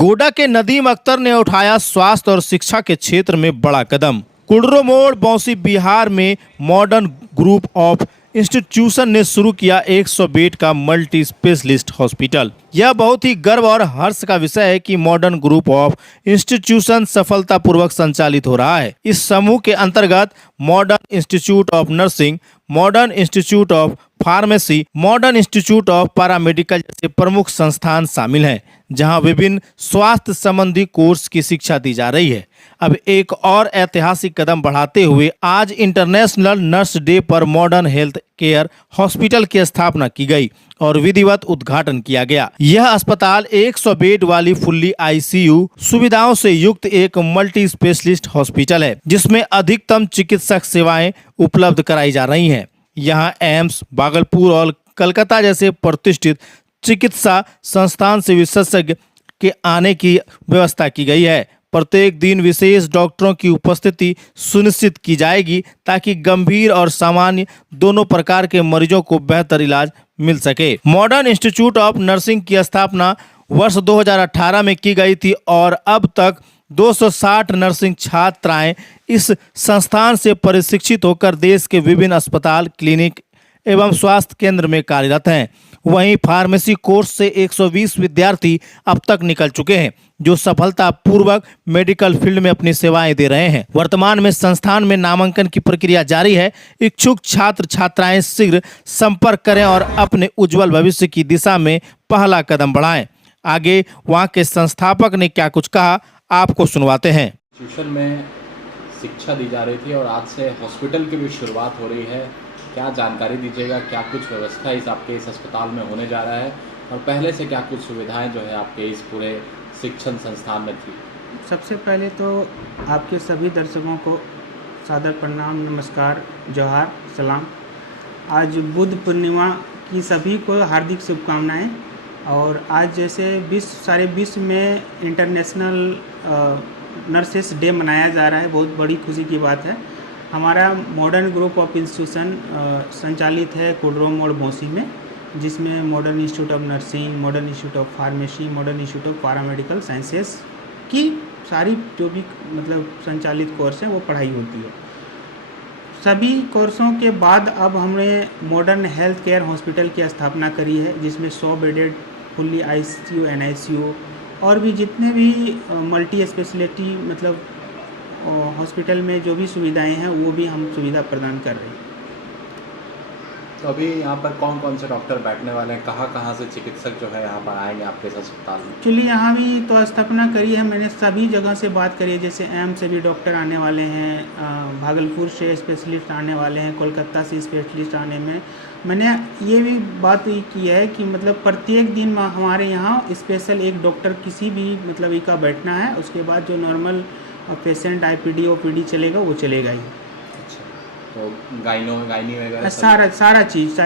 गोड्डा के नदीम अख्तर ने उठाया स्वास्थ्य और शिक्षा के क्षेत्र में बड़ा कदम। कुडरो मोड़ बौंसी बिहार में मॉडर्न ग्रुप ऑफ इंस्टीट्यूशन ने शुरू किया 100 बेड का मल्टी स्पेशलिस्ट हॉस्पिटल। यह बहुत ही गर्व और हर्ष का विषय है कि मॉडर्न ग्रुप ऑफ इंस्टीट्यूशन सफलतापूर्वक संचालित हो रहा है। इस समूह के अंतर्गत modern institute of nursing, modern institute of pharmacy, modern institute of paramedical जैसे प्रमुख संस्थान शामिल हैं, जहां विभिन्न स्वास्थ्य संबंधी कोर्स की शिक्षा दी जा रही है। अब एक और ऐतिहासिक कदम बढ़ाते हुए आज इंटरनेशनल नर्स डे पर मॉडर्न हेल्थ केयर हॉस्पिटल की स्थापना की गई और विधिवत उद्घाटन किया गया। यह अस्पताल 100 बेड वाली फुल्ली आईसीयू सुविधाओं से युक्त एक मल्टी स्पेशलिस्ट हॉस्पिटल है, जिसमें अधिकतम चिकित्सक सेवाएं उपलब्ध कराई जा रही हैं। यहाँ एम्स, भागलपुर और कलकत्ता जैसे प्रतिष्ठित चिकित्सा संस्थान से विशेषज्ञ के आने की व्यवस्था की गई है। प्रत्येक दिन विशेष डॉक्टरों की उपस्थिति सुनिश्चित की जाएगी ताकि गंभीर और सामान्य दोनों प्रकार के मरीजों को बेहतर इलाज मिल सके। मॉडर्न इंस्टीट्यूट ऑफ नर्सिंग की स्थापना वर्ष 2018 में की गई थी और अब तक 260 नर्सिंग छात्राएं इस संस्थान से प्रशिक्षित होकर देश के विभिन्न अस्पताल, क्लिनिक एवं स्वास्थ्य केंद्र में कार्यरत हैं। वहीं फार्मेसी कोर्स से 120 विद्यार्थी अब तक निकल चुके हैं, जो सफलतापूर्वक मेडिकल फील्ड में अपनी सेवाएं दे रहे हैं। वर्तमान में संस्थान में नामांकन की प्रक्रिया जारी है। इच्छुक छात्र छात्राएं शीघ्र संपर्क करें और अपने उज्जवल भविष्य की दिशा में पहला कदम बढ़ाएं। आगे वहां के संस्थापक ने क्या कुछ कहा, आपको सुनवाते हैं। ट्यूशन में शिक्षा दी जा रही थी और आज से हॉस्पिटल की भी शुरुआत हो रही है। क्या जानकारी दीजिएगा, क्या कुछ व्यवस्था आपके इस अस्पताल में होने जा रहा है और पहले से क्या कुछ सुविधाएं जो है आपके इस पूरे शिक्षण संस्थान में थी? सबसे पहले तो आपके सभी दर्शकों को सादर प्रणाम, नमस्कार, जोहार, सलाम। आज बुद्ध पूर्णिमा की सभी को हार्दिक शुभकामनाएं। और आज जैसे सारे विश्व में इंटरनेशनल नर्सेस डे मनाया जा रहा है, बहुत बड़ी खुशी की बात है। हमारा मॉडर्न ग्रुप ऑफ इंस्टीट्यूशन संचालित है कुडरो मोड़ बौंसी में, जिसमें modern institute of nursing, modern institute of pharmacy, modern institute of paramedical sciences की सारी जो भी संचालित कोर्स है वो पढ़ाई होती है। सभी कोर्सों के बाद अब हमने मॉडर्न हेल्थ केयर हॉस्पिटल की स्थापना करी है, जिसमें 100 बेडेड फुल्ली आईसीयू, एनआईसीयू और भी जितने भी मल्टी स्पेशलिटी हॉस्पिटल में जो भी सुविधाएं हैं वो भी हम सुविधा प्रदान कर रहे हैं। तो अभी यहाँ पर कौन कौन से डॉक्टर बैठने वाले हैं, कहाँ से चिकित्सक जो है यहाँ पर आएंगे आपके इस अस्पताल में? एक्चुअली यहाँ भी तो स्थापना करी है मैंने, सभी जगह से बात करी है। जैसे एम्स से भी डॉक्टर आने वाले हैं, भागलपुर से स्पेशलिस्ट आने वाले हैं, कोलकाता से स्पेशलिस्ट आने में मैंने ये भी बात की है कि प्रत्येक दिन हमारे यहाँ स्पेशल एक डॉक्टर किसी भी का बैठना है। उसके बाद जो नॉर्मल पेशेंट आईपीडी ओपीडी चलेगा वो चलेगा ही। अच्छा, तो गायनी वगैरह सारा चीज़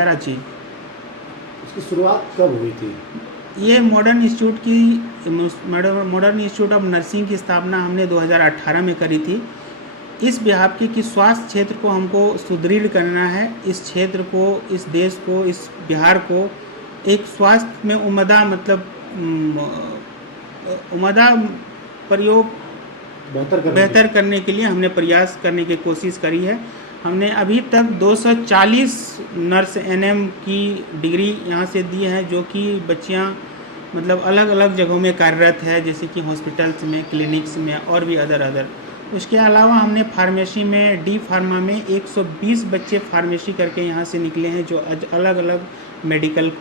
इसकी शुरुआत कब हुई थी? ये मॉडर्न इंस्टीट्यूट ऑफ नर्सिंग की स्थापना हमने 2018 में करी थी। इस बिहार के कि स्वास्थ्य क्षेत्र को हमको सुदृढ़ करना है, इस क्षेत्र को, इस देश को, इस बिहार को एक स्वास्थ्य में उम्दा प्रयोग बेहतर करने के लिए हमने प्रयास करने की कोशिश करी है। हमने अभी तक 240 नर्स एनएम की डिग्री यहाँ से दी है, जो कि बच्चियाँ अलग अलग जगहों में कार्यरत है, जैसे कि हॉस्पिटल्स में, क्लिनिक्स में और भी अदर। उसके अलावा हमने फार्मेसी में, डी फार्मा में 120 बच्चे फार्मेसी करके यहाँ से निकले हैं, जो अलग अलग मेडिकल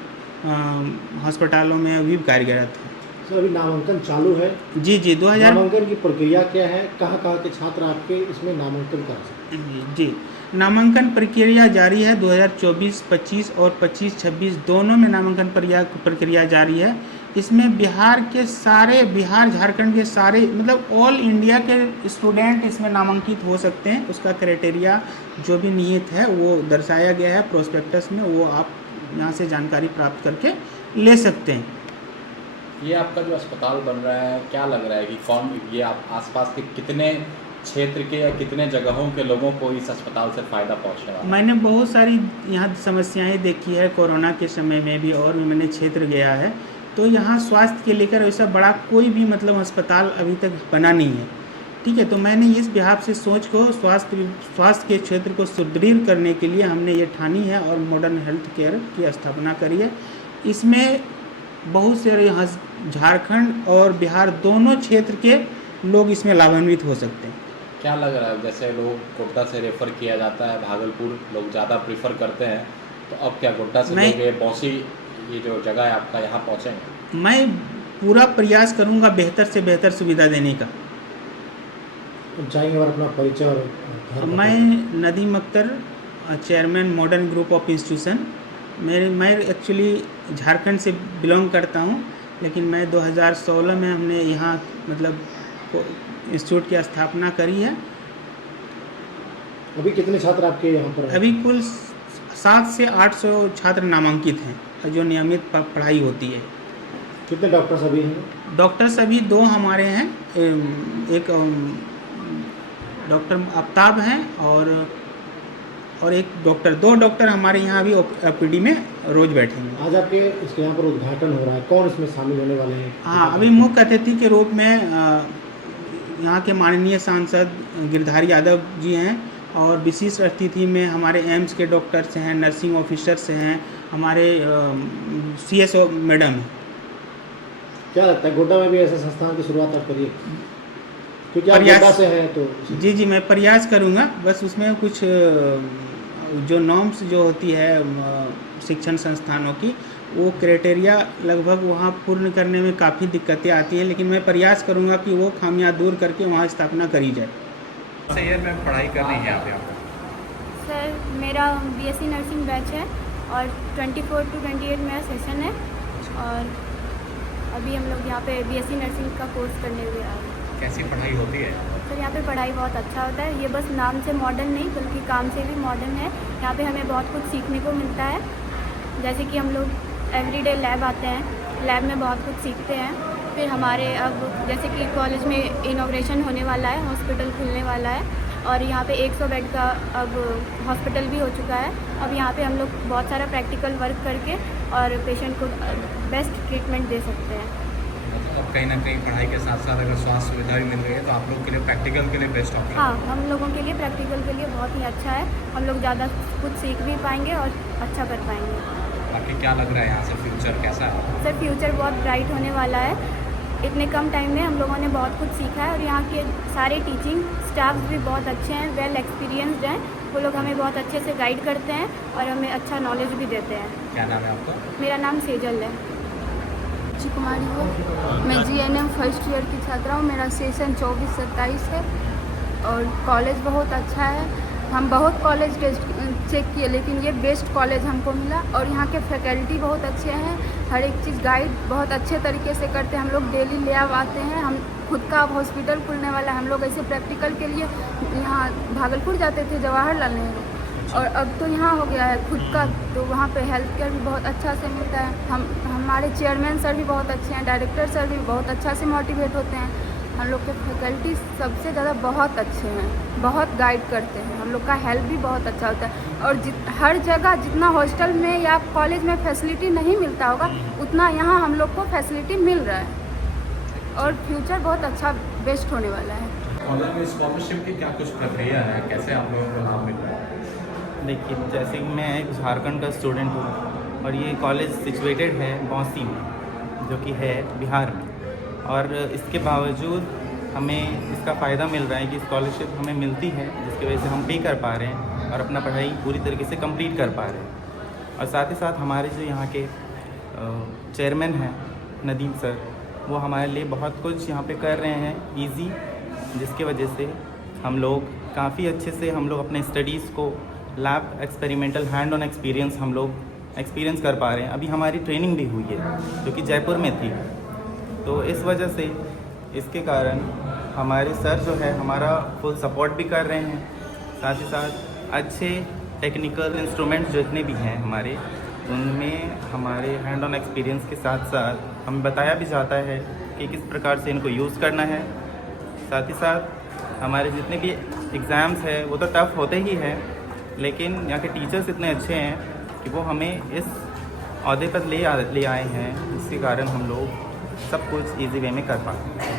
अस्पतालों में भी कार्यरत हैं। सर, अभी नामांकन चालू है? जी 2000। नामांकन की प्रक्रिया क्या है? कहाँ के छात्र आपके इसमें नामांकन कर सकते हैं? जी, नामांकन प्रक्रिया जारी है। 2024-25 और 25-26 दोनों में नामांकन प्रक्रिया जारी है। इसमें बिहार, झारखंड के सारे ऑल इंडिया के स्टूडेंट इसमें नामांकित हो सकते हैं। उसका क्राइटेरिया जो भी नियत है वो दर्शाया गया है प्रोस्पेक्टस में, वो आप यहाँ से जानकारी प्राप्त करके ले सकते हैं। ये आपका जो अस्पताल बन रहा है, क्या लग रहा है कि आप आसपास के कितने क्षेत्र के या कितने जगहों के लोगों को इस अस्पताल से फ़ायदा पहुंचने वाला है? मैंने बहुत सारी यहाँ समस्याएं देखी है कोरोना के समय में भी, और भी मैंने क्षेत्र गया है। तो यहाँ स्वास्थ्य के लेकर वैसा बड़ा कोई भी मतलब अस्पताल अभी तक बना नहीं है। ठीक है, तो मैंने इस बिहाफ से सोच को स्वास्थ्य के क्षेत्र को सुदृढ़ करने के लिए हमने ये ठानी है और मॉडर्न हेल्थ केयर की स्थापना करी है। इसमें बहुत से यहाँ झारखंड और बिहार दोनों क्षेत्र के लोग इसमें लाभान्वित हो सकते हैं। क्या लग रहा है, जैसे लोग गोड्डा से रेफ़र किया जाता है, भागलपुर लोग ज़्यादा प्रीफर करते हैं, तो अब क्या गोड्डा से लोग ये बौंसी ये जो जगह है आपका यहाँ पहुँचेंगे? मैं पूरा प्रयास करूँगा बेहतर से बेहतर सुविधा देने का। जाएंगे और अपना परिचय और घर मैं Nadeem Akhtar, chairman modern group of institution. मैं एक्चुअली झारखंड से बिलोंग करता हूँ, लेकिन मैं 2016 में हमने यहाँ मतलब इंस्टीट्यूट की स्थापना करी है। अभी कितने छात्र आपके यहाँ पर हैं? अभी कुल 700 से 800 छात्र नामांकित हैं जो नियमित पढ़ाई होती है। कितने डॉक्टर्स अभी हैं? डॉक्टर्स अभी 2 हमारे हैं, एक डॉक्टर आफ्ताब हैं और एक डॉक्टर, 2 डॉक्टर हमारे यहाँ अभी ओपीडी में रोज़ बैठेंगे। आज आपके इसके यहाँ पर उद्घाटन हो रहा है, कौन इसमें शामिल होने वाले हैं? हाँ, अभी मुख्य अतिथि के रूप में यहाँ के माननीय सांसद गिरधारी यादव जी हैं और विशिष्ट अतिथि में हमारे एम्स के डॉक्टर्स हैं, नर्सिंग ऑफिसर्स हैं, हमारे CSO मैडम हैं। क्या लगता है गोड्डा में भी ऐसे संस्थान की शुरुआत आप करिए, क्योंकि आप गोड्डा से हैं तो? जी मैं प्रयास करूँगा। बस उसमें कुछ जो नॉर्म्स जो होती है शिक्षण संस्थानों की, वो क्राइटेरिया लगभग वहाँ पूर्ण करने में काफ़ी दिक्कतें आती हैं, लेकिन मैं प्रयास करूँगा कि वो खामियां दूर करके वहाँ स्थापना करी जाए। ईयर में पढ़ाई कर रही हैं आप? सर मेरा BSc नर्सिंग बैच है और 24 to 28 मेरा सेशन है और अभी हम लोग यहाँ पे BSc नर्सिंग का कोर्स करने हुए आए हैं। कैसी पढ़ाई होती है? सर यहाँ पे पढ़ाई बहुत अच्छा होता है। ये बस नाम से मॉडर्न नहीं बल्कि काम से भी मॉडर्न है। यहाँ पे हमें बहुत कुछ सीखने को मिलता है, जैसे कि हम लोग एवरीडे लैब आते हैं, लैब में बहुत कुछ सीखते हैं। फिर हमारे अब जैसे कि कॉलेज में इनॉग्रेशन होने वाला है, हॉस्पिटल खुलने वाला है और यहाँ पे 100 बेड का अब हॉस्पिटल भी हो चुका है। अब यहाँ पे हम लोग बहुत सारा प्रैक्टिकल वर्क करके और पेशेंट को बेस्ट ट्रीटमेंट दे सकते हैं। अब कहीं ना कहीं पढ़ाई के साथ साथ अगर स्वास्थ्य सुविधा भी मिल रही है तो आप लोग के लिए प्रैक्टिकल के लिए बेस्ट ऑप्शन। हाँ, हम लोगों के लिए प्रैक्टिकल के लिए बहुत ही अच्छा है। हम लोग ज़्यादा कुछ सीख भी पाएंगे और अच्छा कर पाएंगे। बाकी क्या लग रहा है यहाँ से फ्यूचर कैसा है? सर फ्यूचर बहुत ब्राइट होने वाला है। इतने कम टाइम में हम लोगों ने बहुत कुछ सीखा है और यहाँ के सारे टीचिंग स्टाफ भी बहुत अच्छे हैं, वेल एक्सपीरियंस्ड हैं। वो लोग हमें बहुत अच्छे से गाइड करते हैं और हमें अच्छा नॉलेज भी देते हैं। क्या नाम है आपका? मेरा नाम सेजल है। जी कुमारी है, मैं GNM फर्स्ट ईयर की छात्रा हूँ। मेरा सेशन 24-27 है और कॉलेज बहुत अच्छा है। हम बहुत कॉलेज चेक किए लेकिन ये बेस्ट कॉलेज हमको मिला और यहाँ के फैकल्टी बहुत अच्छे हैं। हर एक चीज़ गाइड बहुत अच्छे तरीके से करते हैं। हम लोग डेली लैब आते हैं, हम खुद का अब हॉस्पिटल खुलने वाला है। हम लोग ऐसे प्रैक्टिकल के लिए यहाँ भागलपुर जाते थे जवाहरलाल नेहरू, और अब तो यहाँ हो गया है खुद का, तो वहाँ पे हेल्थ केयर भी बहुत अच्छा से मिलता है। हमारे चेयरमैन सर भी बहुत अच्छे हैं, डायरेक्टर सर भी बहुत अच्छा से मोटिवेट होते हैं। हम लोग के फैकल्टी सबसे ज़्यादा बहुत अच्छे हैं, बहुत गाइड करते हैं। हम लोग का हेल्प भी बहुत अच्छा होता है और हर जगह जितना हॉस्टल में या कॉलेज में फैसिलिटी नहीं मिलता होगा उतना यहाँ हम लोग को फैसिलिटी मिल रहा है और फ्यूचर बहुत अच्छा बेस्ट होने वाला है। कॉलेज में स्कॉलरशिप की क्या कुछ प्रक्रिया है, कैसे आप लोगों को लाभ मिल रहा है? देखिए, जैसे कि मैं एक झारखंड का स्टूडेंट हूँ और ये कॉलेज सिचुएटेड है बौंसी में, जो कि है बिहार में, और इसके बावजूद हमें इसका फ़ायदा मिल रहा है कि स्कॉलरशिप हमें मिलती है, जिसकी वजह से हम पे कर पा रहे हैं और अपना पढ़ाई पूरी तरीके से कंप्लीट कर पा रहे हैं। और साथ ही साथ हमारे जो यहाँ के चेयरमैन हैं नदीम सर, वो हमारे लिए बहुत कुछ यहाँ पे कर रहे हैं ईज़ी, जिसकी वजह से हम लोग काफ़ी अच्छे से हम लोग अपने स्टडीज़ को lab experimental hand on experience हम लोग एक्सपीरियंस कर पा रहे हैं। अभी हमारी ट्रेनिंग भी हुई है जो कि जयपुर में थी, तो इस वजह से इसके कारण हमारे सर जो है हमारा फुल सपोर्ट भी कर रहे हैं। साथ ही साथ अच्छे टेक्निकल इंस्ट्रूमेंट्स जितने भी हैं हमारे, उनमें हमारे हैंड ऑन एक्सपीरियंस के साथ साथ हमें बताया भी जाता है कि किस प्रकार से इनको यूज़ करना है। साथ ही साथ हमारे जितने भी एग्ज़ाम्स हैं वो तो टफ़ होते ही हैं, लेकिन यहाँ के टीचर्स इतने अच्छे हैं कि वो हमें इस अहदे पर ले आए हैं, जिसके कारण हम लोग सब कुछ ईजी वे में कर पाते हैं।